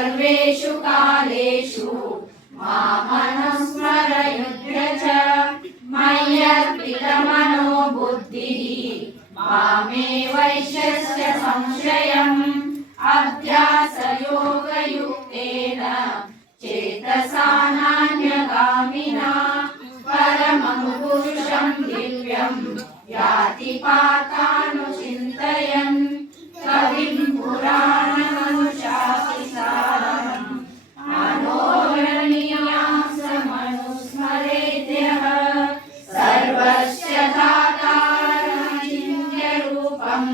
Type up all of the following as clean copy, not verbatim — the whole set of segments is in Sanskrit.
सर्वेषु कालेषु मामनुस्मरयुध्य च मय्यर्पितमनो बुद्धिः मामे वैश्यस्य संशयम् अभ्यासयोगयुक्तेन चेतसा नान्यगामिना परमं पुरुषं दिव्यं याति पार्थानुचिन्तयन् कविं पुराणमनुशासितारम् मनोरणीयासमनुस्मरेद्यः सर्वस्य दातारमचिन्त्यरूपम्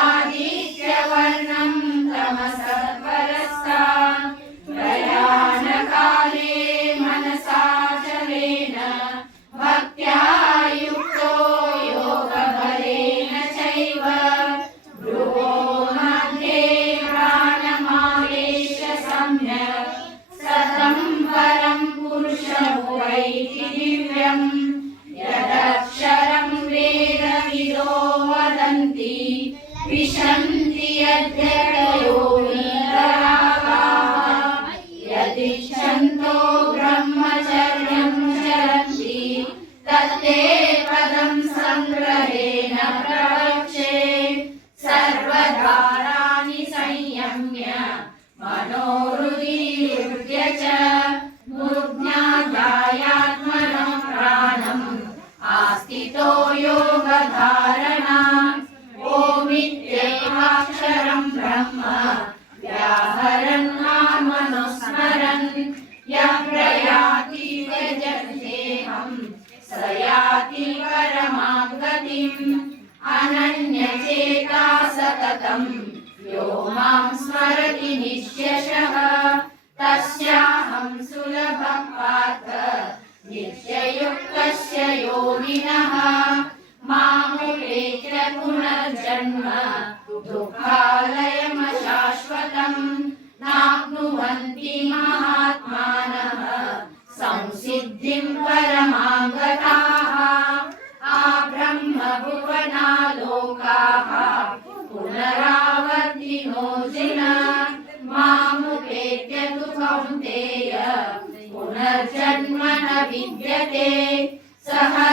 आदित्यवर्णं तमसः परस्तात् प्रयाणकाले मनसाचलेन भक्त्या युक्तो योगबलेन चैव भ्रुवो मध्ये प्राणमावेश सम्यक् सतं परं पुरुषमुपैति दिव्यम् यदक्षरं वेदविदो वदन्ति विशन्ति यद्यतयो वीतरागाः यदिच्छन्तो ब्रह्मचर्यं चरन्ति तत्ते पदं संग्रहेण प्रवक्षे सर्वद्वाराणि संयम्य मनोहृदि च मूर्ध्याध्यायात्मनं प्राणम् आस्थितो योगधारणा ओमित्येकाक्षरं ब्रह्म व्याहरन् नामनुस्मरन् यः प्रयाति त्यजत्येहं स याति परमां गतिम् अनन्यचेता सततं यो मां स्मरति निश्यशः तस्याहं सुलभं पार्थ नित्ययुक्तस्य योगिनः मामुपेत्य पुनर्जन्म दुःखालयमशाश्वतम् नाप्नुवन्ति महात्मानः संसिद्धिं परमां गताः आब्रह्मभुवनालोकाः पुनरावर्तिनोऽर्जुन मामुपेत्य तु कौन्तेय पुनर्जन्म न विद्यते सह